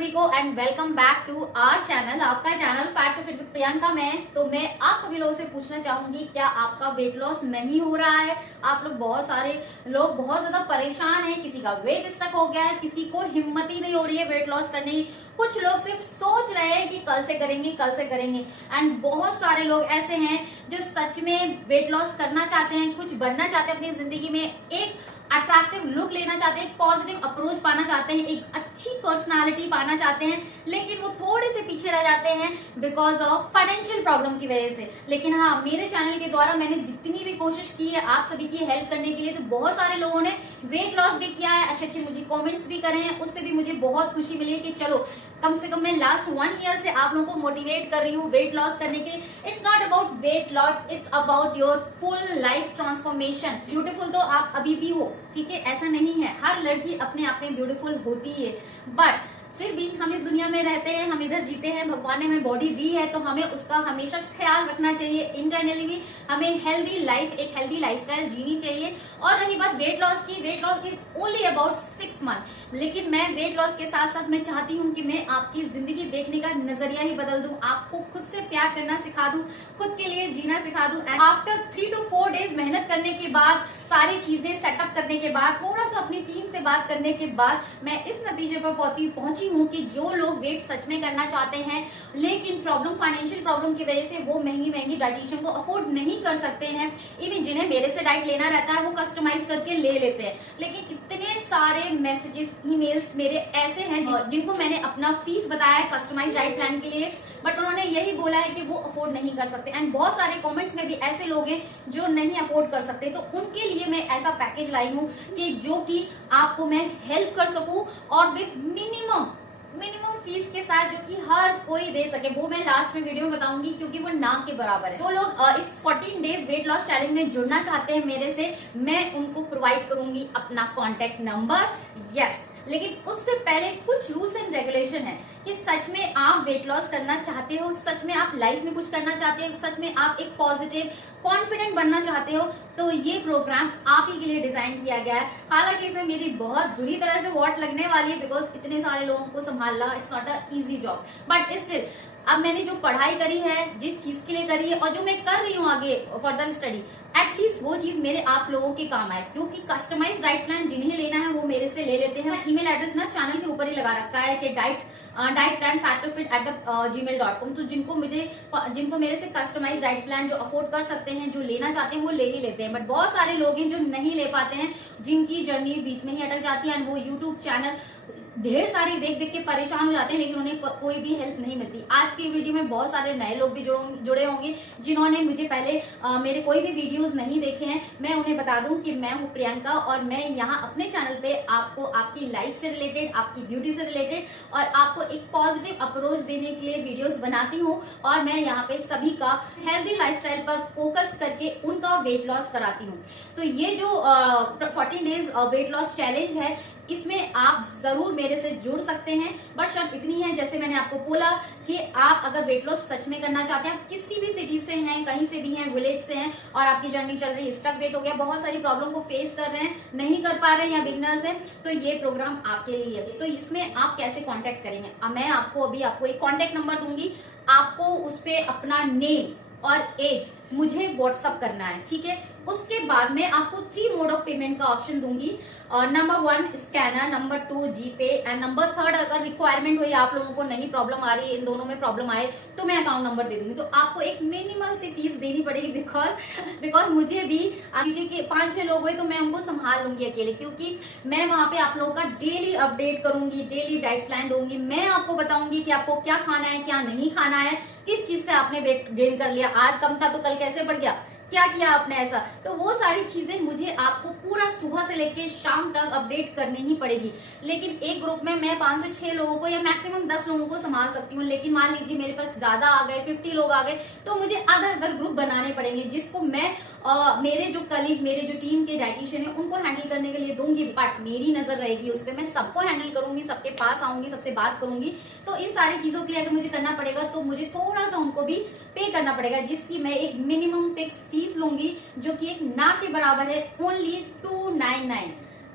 सभी को and welcome back to our channel, आपका channel fat to fit with Priyanka में। तो मैं आप सभी लोगों से पूछना चाहूंगी, क्या आपका वेट लॉस नहीं हो रहा है? आप लोग बहुत सारे लोग बहुत ज्यादा परेशान हैं, किसी का वेट स्टक हो गया है, किसी को हिम्मत ही नहीं हो रही है वेट लॉस करने की। कुछ लोग सिर्फ सोच रहे हैं कि कल से करेंगे कल से करेंगे, एंड बहुत सारे लोग ऐसे हैं जो सच में वेट लॉस करना चाहते हैं, कुछ बनना चाहते हैं अपनी जिंदगी में, एक अट्रैक्टिव लुक लेना चाहते हैं, एक पॉजिटिव अप्रोच पाना चाहते हैं, एक अच्छी पर्सनालिटी पाना चाहते हैं, लेकिन वो थोड़े से पीछे रह जाते हैं बिकॉज ऑफ फाइनेंशियल प्रॉब्लम की वजह से। लेकिन हाँ, मेरे चैनल के द्वारा मैंने जितनी भी कोशिश की है आप सभी की हेल्प करने के लिए, तो बहुत सारे लोगों ने वेट लॉस भी किया है, अच्छे अच्छे मुझे कॉमेंट्स भी करे हैं, उससे भी मुझे बहुत खुशी मिली है कि चलो कम से कम मैं लास्ट 1 ईयर से आप लोगों को मोटिवेट कर रही हूँ वेट लॉस करने के लिए। It's not about weight loss, it's about your full life transformation. Beautiful तो आप अभी भी हो, ठीक है, ऐसा नहीं है, हर लड़की अपने आप में ब्यूटीफुल होती है, बट फिर भी हम इस दुनिया में रहते हैं, हम इधर जीते हैं, भगवान ने हमें बॉडी दी है तो हमें उसका हमेशा ख्याल रखना चाहिए। इंटरनली भी हमें हेल्दी लाइफ, एक हेल्दी लाइफस्टाइल जीनी चाहिए। और रही बात वेट लॉस की, weight loss is only about 6 month, लेकिन मैं वेट लॉस के साथ साथ मैं चाहती हूँ कि मैं आपकी जिंदगी देखने का नजरिया ही बदल दूं, आपको खुद से प्यार करना सिखा दूं, खुद के लिए जीना सिखा दूं। आफ्टर 3 to 4 डेज मेहनत करने के बाद, सारी चीजें सेटअप करने के बाद, थोड़ा सा अपनी टीम से बात करने के बाद मैं इस नतीजे पर पहुंची हूँ कि जो लोग वेट सच में करना चाहते हैं लेकिन प्रॉब्लम, फाइनेंशियल प्रॉब्लम की वजह से वो महंगी महंगी डाइटिशियन को अफोर्ड नहीं कर सकते हैं, इवन जिन्हें मेरे से डाइट लेना रहता है वो कस्टमाइज करके ले लेते हैं। लेकिन इतने सारे मैसेजेस, ईमेल्स मेरे ऐसे हैं जिनको मैंने अपना फीस बताया है कस्टमाइज डाइट प्लान के लिए, बट उन्होंने यही बोला है कि वो अफोर्ड नहीं कर सकते। एंड बहुत सारे कमेंट्स में भी ऐसे लोग हैं जो नहीं अफोर्ड कर सकते, तो उनके लिए मैं ऐसा पैकेज लाई हूँ कि जो कि आपको मैं हेल्प कर सकूं और विद मिनिमम फीस के साथ, जो कि हर कोई दे सके। वो मैं लास्ट में वीडियो में बताऊंगी क्योंकि वो ना के बराबर है। जो लोग इस 14 डेज वेट लॉस चैलेंज में जुड़ना चाहते हैं मेरे से, मैं उनको प्रोवाइड करूंगी अपना कॉन्टेक्ट नंबर, यस। लेकिन उससे पहले कुछ रूल्स एंड रेगुलेशन है कि सच में आप वेट लॉस करना चाहते हो, सच में आप लाइफ में कुछ करना चाहते हो, सच में आप एक पॉजिटिव कॉन्फिडेंट बनना चाहते हो, तो ये प्रोग्राम आप ही के लिए डिजाइन किया गया है। हालांकि इसमें मेरी बहुत बुरी तरह से वॉट लगने वाली है बिकॉज इतने सारे लोगों को संभालना it's not a easy job, but still अब मैंने जो पढ़ाई करी है, जिस चीज के लिए करी है और जो मैं कर रही हूँ आगे फर्दर स्टडी, एटलीस्ट वो चीज मेरे आप लोगों के काम आए, क्योंकि कस्टमाइज डाइट प्लान जिन्हें लेना है वो मेरे से ले लेते हैं। ईमेल एड्रेस ना चैनल के ऊपर ही लगा रखा है कि डाइट प्लान fatofit@gmail.com। तो जिनको मेरे से कस्टमाइज डाइट प्लान जो अफोर्ड कर सकते हैं, जो लेना चाहते हैं, वो ले ही लेते हैं। बट बहुत सारे लोग हैं जो नहीं ले पाते हैं, जिनकी जर्नी बीच में ही अटक जाती है, एंड वो यूट्यूब चैनल ढेर सारे देख देख के परेशान हो जाते हैं, लेकिन उन्हें कोई भी हेल्प नहीं मिलती। आज की वीडियो में बहुत सारे नए लोग भी जुड़े होंगे जिन्होंने मुझे पहले मेरे कोई भी वीडियोस नहीं देखे हैं। मैं उन्हें बता दूं कि मैं हूं प्रियंका और मैं यहाँ अपने चैनल पे आपको आपकी लाइफ से रिलेटेड, आपकी ब्यूटी से रिलेटेड और आपको एक पॉजिटिव अप्रोच देने के लिए वीडियोस बनाती हूँ। और मैं यहाँ पे सभी का हेल्दी लाइफस्टाइल पर फोकस करके उनका वेट लॉस कराती हूँ। तो ये जो 14 डेज वेट लॉस चैलेंज है, इसमें आप जरूर मेरे से जुड़ सकते हैं, बट शर्त इतनी है, जैसे मैंने आपको बोला कि आप अगर वेट लॉस सच में करना चाहते हैं, आप किसी भी सिटी से हैं, कहीं से भी हैं, विलेज से हैं और आपकी जर्नी चल रही है, स्टक वेट हो गया, बहुत सारी प्रॉब्लम को फेस कर रहे हैं, नहीं कर पा रहे हैं या बिगनर्स हैं, तो ये प्रोग्राम आपके लिए है। तो इसमें आप कैसे कॉन्टेक्ट करेंगे, मैं आपको एक कॉन्टेक्ट नंबर दूंगी, आपको उस पर अपना नेम और एज मुझे व्हाट्सअप करना है, ठीक है। उसके बाद में आपको 3 मोड ऑफ पेमेंट का ऑप्शन दूंगी, और number 1 scanner, number 2 GPay, and number 3 अगर रिक्वायरमेंट हुई, आप लोगों को नहीं प्रॉब्लम आ रही है, इन दोनों में प्रॉब्लम आए, तो मैं अकाउंट नंबर दे दूंगी। तो आपको एक मिनिमल सी फीस देनी पड़ेगी बिकॉज मुझे भी कीजिए कि 5-6 लोग हुए तो मैं उनको संभाल लूंगी अकेले, क्योंकि मैं वहां पे आप लोगों का डेली अपडेट करूंगी, डेली डाइट प्लान दूंगी, मैं आपको बताऊंगी कि आपको क्या खाना है, क्या नहीं खाना है, किस चीज से आपने वेट गेन कर लिया, आज कम था तो कल कैसे बढ़ गया, क्या किया आपने ऐसा। तो वो सारी चीजें मुझे आपको पूरा सुबह से लेके शाम तक अपडेट करनी ही पड़ेगी। लेकिन एक ग्रुप में मैं 5 से 6 लोगों को या मैक्सिमम 10 लोगों को संभाल सकती हूँ, लेकिन मान लीजिए मेरे पास ज्यादा आ गए, 50 लोग आ गए, तो मुझे अदर ग्रुप बनाने पड़ेंगे, जिसको मैं मेरे जो कलीग, मेरे जो टीम के डाइटिशियन है, उनको हैंडल करने के लिए दूंगी, बट मेरी नजर रहेगी उस पर, मैं सबको हैंडल करूंगी, सबके पास आऊंगी, सबसे बात करूंगी। तो इन सारी चीजों के लिए अगर मुझे करना पड़ेगा तो मुझे थोड़ा सा उनको भी पे करना पड़ेगा, जिसकी मैं एक मिनिमम फिक्स फीस लूंगी, जो कि एक ना के बराबर है, ओनली 299।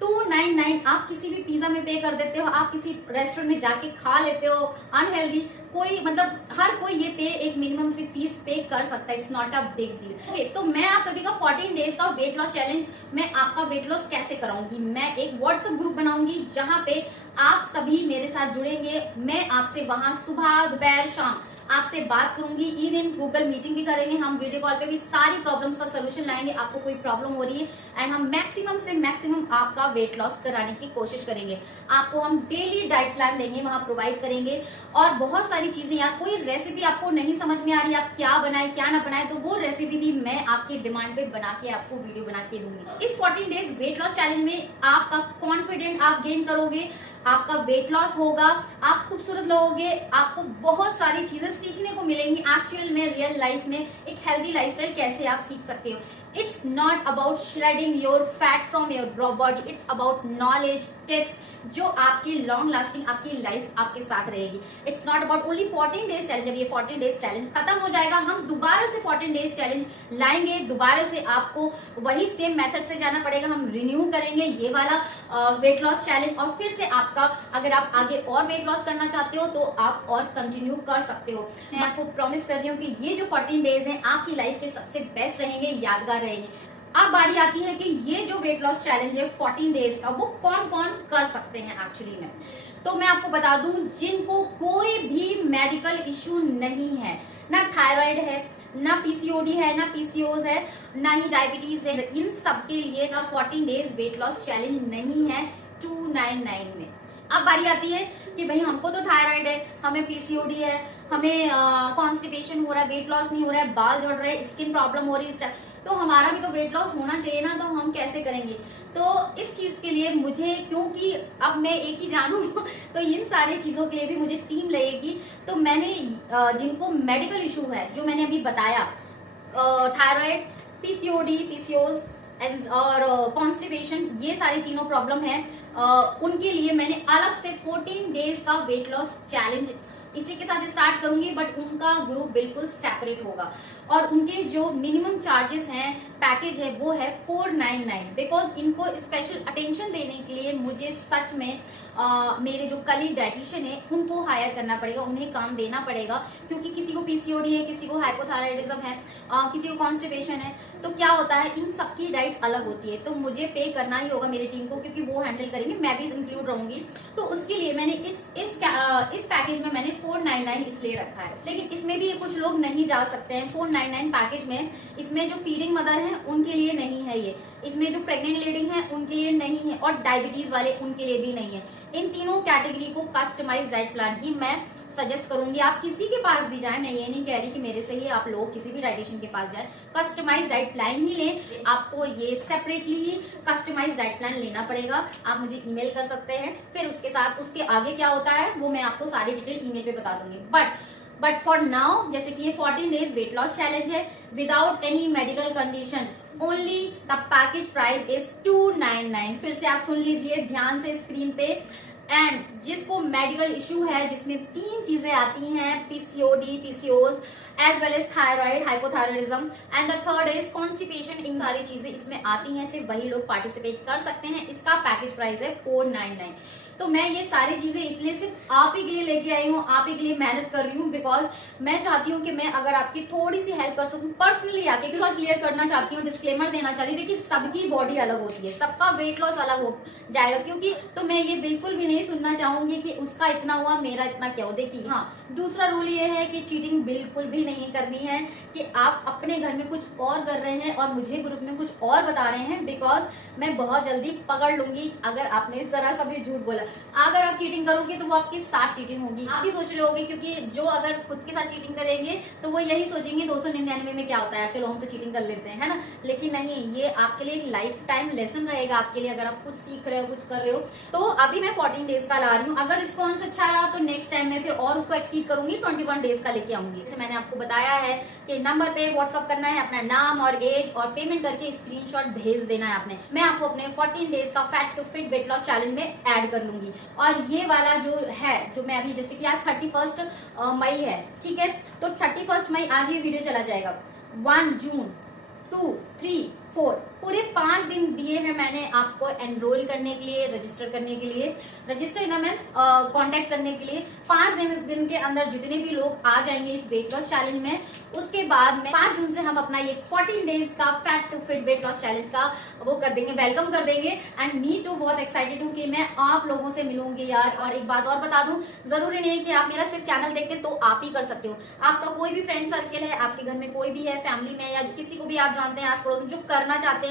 299 आप किसी भी पिज्जा में पे कर देते हो, आप किसी रेस्टोरेंट में जाके खा लेते हो अनहेल्दी, कोई मतलब हर कोई ये पे एक मिनिमम से फीस पे कर सकता है, it's not a big deal. तो मैं आप सभी का 14 डेज का वेट लॉस चैलेंज, मैं आपका वेट लॉस कैसे कराऊंगी, मैं एक व्हाट्सएप ग्रुप बनाऊंगी जहां पे आप सभी मेरे साथ जुड़ेंगे। मैं आपसे वहां सुबह दोपहर शाम आपसे बात करूंगी, इवन गूगल मीटिंग भी करेंगे, हम वीडियो कॉल पे भी सारी प्रॉब्लम्स का सोल्यूशन लाएंगे। आपको कोई प्रॉब्लम हो रही है एंड हम मैक्सिमम से मैक्सिमम आपका वेट लॉस कराने की कोशिश करेंगे। आपको हम डेली डाइट प्लान देंगे, वहां प्रोवाइड करेंगे और बहुत सारी चीजें। या कोई रेसिपी आपको नहीं समझ में आ रही, आप क्या बनाए क्या ना बनाए, तो वो रेसिपी भी मैं आपकी डिमांड पे बना के आपको वीडियो बना के दूंगी। इस 14 डेज वेट लॉस चैलेंज में आपका कॉन्फिडेंट आप गेन करोगे, आपका वेट लॉस होगा, आप खूबसूरत लगोगे, आपको बहुत सारी चीजें सीखने को मिलेंगी एक्चुअल में, रियल लाइफ में एक हेल्दी लाइफस्टाइल कैसे आप सीख सकते हो। It's not about shredding your fat from your body, it's about knowledge tips जो आपकी लॉन्ग लास्टिंग आपकी लाइफ आपके साथ रहेगी। It's not about only 14 days challenge. जब ये 14 डेज चैलेंज खत्म हो जाएगा, हम दोबारा से 14 डेज चैलेंज लाएंगे, दोबारा से आपको वही सेम मेथड से जाना पड़ेगा, हम रिन्यू करेंगे ये वाला वेट लॉस चैलेंज और फिर से आपका, अगर आप आगे और वेट लॉस करना चाहते हो तो आप और कंटिन्यू कर सकते हो। मैं आपको प्रॉमिस कर रही हूँ कि ये जो 14 डेज हैं आपकी लाइफ के सबसे बेस्ट रहेंगे, यादगार रहेंगे। अब बारी आती है कि ये जो वेट लॉस चैलेंज है 14 डेज का, वो कौन कौन कर सकते हैं एक्चुअली में। तो मैं आपको बता दूं, जिनको कोई भी मेडिकल इश्यू नहीं है, ना थायराइड है, ना पीसीओडी है, ना पीसीओएस है, ना ही डायबिटीज है, इन सब के लिए ना 14 डेज वेट लॉस चैलेंज नहीं है 299 में। अब बारी आती है कि भाई हमको तो थायराइड है, हमें पीसीओडी है, हमें कॉन्स्टिपेशन हो रहा है, वेट लॉस नहीं हो रहा है, बाल झड़ रहे हैं, स्किन प्रॉब्लम हो रही है, तो हमारा भी तो वेट लॉस होना चाहिए ना, तो हम कैसे करेंगे। तो इस चीज के लिए मुझे, क्योंकि अब मैं एक ही जानू तो इन सारी चीजों के लिए भी मुझे टीम लगेगी। तो मैंने जिनको मेडिकल इशू है, जो मैंने अभी बताया, थायराइड, पीसीओडी, पीसीओएस और कॉन्स्टिपेशन, ये सारी तीनों प्रॉब्लम है, उनके लिए मैंने अलग से 14 डेज का वेट लॉस चैलेंज इसी के साथ स्टार्ट करूंगी, बट उनका ग्रुप बिल्कुल सेपरेट होगा और उनके जो मिनिमम चार्जेस हैं, पैकेज है, वो है 499। बिकॉज इनको स्पेशल अटेंशन देने के लिए मुझे सच में मेरे जो कलीग डाइटिशियन है उनको हायर करना पड़ेगा, उन्हें काम देना पड़ेगा, क्योंकि किसी को पीसीओडी है, किसी को हाइपोथायराइडिज्म है, किसी को कॉन्स्टिपेशन है, तो क्या होता है इन सबकी डाइट अलग होती है, तो मुझे पे करना ही होगा मेरी टीम को, क्योंकि वो हैंडल करेंगे, मैं भी इंक्लूड रहूंगी। तो उसके लिए मैंने इस पैकेज में मैंने 499 इसलिए रखा है। लेकिन इसमें भी कुछ लोग नहीं जा सकते हैं 499 पैकेज में। इसमें जो फीडिंग मदर है उनके लिए नहीं है ये, इसमें जो प्रेग्नेंट लेडी है उनके लिए नहीं है, और डायबिटीज वाले उनके लिए भी नहीं है। इन तीनों कैटेगरी को कस्टमाइज डाइट प्लान ही मैं सजेस्ट करूंगी। आप किसी के पास भी जाएं, मैं ये नहीं कह रही कि मेरे से ही आप लोग किसी भी डाइटिशियन के पास जाएं, कस्टमाइज डाइट प्लान ही लें। आपको ये सेपरेटली ही कस्टमाइज डाइट प्लान लेना पड़ेगा। आप मुझे ईमेल कर सकते हैं, फिर उसके साथ उसके आगे क्या होता है वो मैं आपको सारी डिटेल ईमेल पे बता दूंगी। बट फॉर नाउ, जैसे कि ये 14 डेज वेट लॉस चैलेंज है without any medical condition, only the package price is 299। फिर से आप सुन लीजिए ध्यान से स्क्रीन पे। एंड जिसको मेडिकल इश्यू है, जिसमें 3 चीजें आती हैं, PCOD, PCOS as well as thyroid, hypothyroidism, and the third is constipation, इन सारी चीजें इसमें आती हैं, सिर्फ वही लोग पार्टिसिपेट कर सकते हैं। इसका पैकेज प्राइस है 499। तो मैं ये सारी चीजें इसलिए सिर्फ आप ही के लिए लेके आई हूँ, आप ही के लिए मेहनत कर रही हूँ, बिकॉज मैं चाहती हूँ कि मैं अगर आपकी थोड़ी सी हेल्प कर सकूँ पर्सनली आके, क्योंकि क्लियर करना चाहती हूँ, डिस्क्लेमर देना चाहती हूँ। देखिए सबकी बॉडी अलग होती है, सबका वेट लॉस अलग हो जाएगा, क्योंकि तो मैं ये बिल्कुल भी नहीं सुनना चाहूंगी कि उसका इतना हुआ मेरा इतना क्या हो। देखिए हाँ, दूसरा रूल ये है कि चीटिंग बिल्कुल भी नहीं करनी है, कि आप अपने घर में कुछ और कर रहे हैं और मुझे ग्रुप में कुछ और बता रहे हैं, बिकॉज मैं बहुत जल्दी पकड़ लूंगी अगर आपने जरा सा भी झूठ बोला। अगर आप चीटिंग करोगे तो वो आपके साथ चीटिंग होगी। आप भी सोच रहे होगे, क्योंकि जो अगर खुद के साथ चीटिंग करेंगे तो वो यही सोचेंगे 299 में क्या होता है, चलो हम तो चीटिंग कर लेते हैं, है ना। लेकिन नहीं, ये आपके लिए एक लाइफ टाइम लेसन रहेगा आपके लिए, अगर आप कुछ सीख रहे हो, कुछ कर रहे हो। तो अभी मैं 14 डेज का ला रही हूँ, अगर रिस्पॉन्स अच्छा रहा तो नेक्स्ट टाइम मैं फिर और उसको एक्सीड करूंगी, 21 डेज का लेके आऊंगी। जैसे मैंने आपको बताया है कि नंबर पे व्हाट्सअप करना है, अपना नाम और एज और पेमेंट करके स्क्रीनशॉट भेज देना है आपने। मैं आपको अपने 14 डेज का fat to fit weight loss challenge में ऐड कर लूंगी। और ये वाला जो है, जो मैं अभी, जैसे कि आज 31 मई है, ठीक है, तो 31 मई आज ये वीडियो चला जाएगा। 1 जून, 2, 3, पूरे 5 दिन दिए हैं मैंने आपको एनरोल करने के लिए, रजिस्टर करने के लिए, register in the means contact करने के लिए। 5 दिन के अंदर जितने भी लोग आ जाएंगे इस वेट लॉस चैलेंज में, उसके बाद में 5 जून से हम अपना ये 14 डेज का fat to fit weight loss challenge का वो कर देंगे, वेलकम कर देंगे। एंड मी टू बहुत एक्साइटेड हूँ कि मैं आप लोगों से मिलूंगी यार। और एक बात और बता दूं, जरूरी नहीं है कि आप मेरा सिर्फ चैनल देख के तो आप ही कर सकते हो। आपका कोई भी फ्रेंड सर्कल है, आपके घर में कोई भी है, फैमिली में या किसी को भी आप जानते हैं आस पड़ोस में जो करना चाहते हैं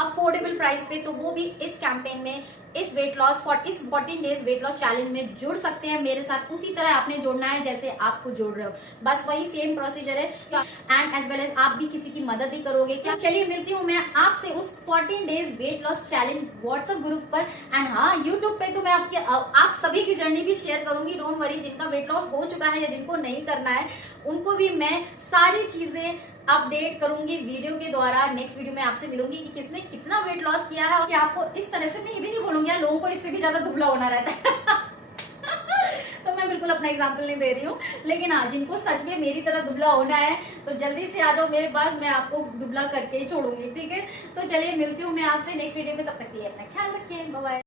अफोर्डेबल प्राइस पे, तो वो भी इस कैंपेन में, इस weight loss 14 days wait loss challenge में जुड़ सकते हैं मेरे साथ। उसी तरह आपने जुड़ना है जैसे आपको जुड़ रहे हो, बस वही सेम प्रोसीजर है। एंड एज वेल एज आप भी किसी की मदद ही करोगे क्या। चलिए मिलती हूँ मैं आपसे उस 14 days wait loss challenge WhatsApp group पर। एंड हाँ, यूट्यूब पे तो मैं आप सभी की जर्नी भी शेयर करूंगी, डोंट वरी। जिनका वेट लॉस हो चुका है या जिनको नहीं करना है उनको भी मैं सारी चीजें अपडेट करूंगी वीडियो के द्वारा। नेक्स्ट वीडियो में आपसे मिलूंगी कि किसने कितना वेट लॉस किया है, और कि आपको इस तरह से, मैं ये भी नहीं बोलूंगी लोगों को इससे भी ज्यादा दुबला होना रहता है तो मैं बिल्कुल अपना एग्जांपल नहीं दे रही हूँ, लेकिन हाँ, जिनको सच में मेरी तरह दुबला होना है तो जल्दी से आ जाओ मेरे पास, मैं आपको दुबला करके ही छोड़ूंगी, ठीक है। तो चलिए मिलती हूँ मैं आपसे नेक्स्ट वीडियो में, तब तक के लिए अपना ख्याल रखें, बाय बाय।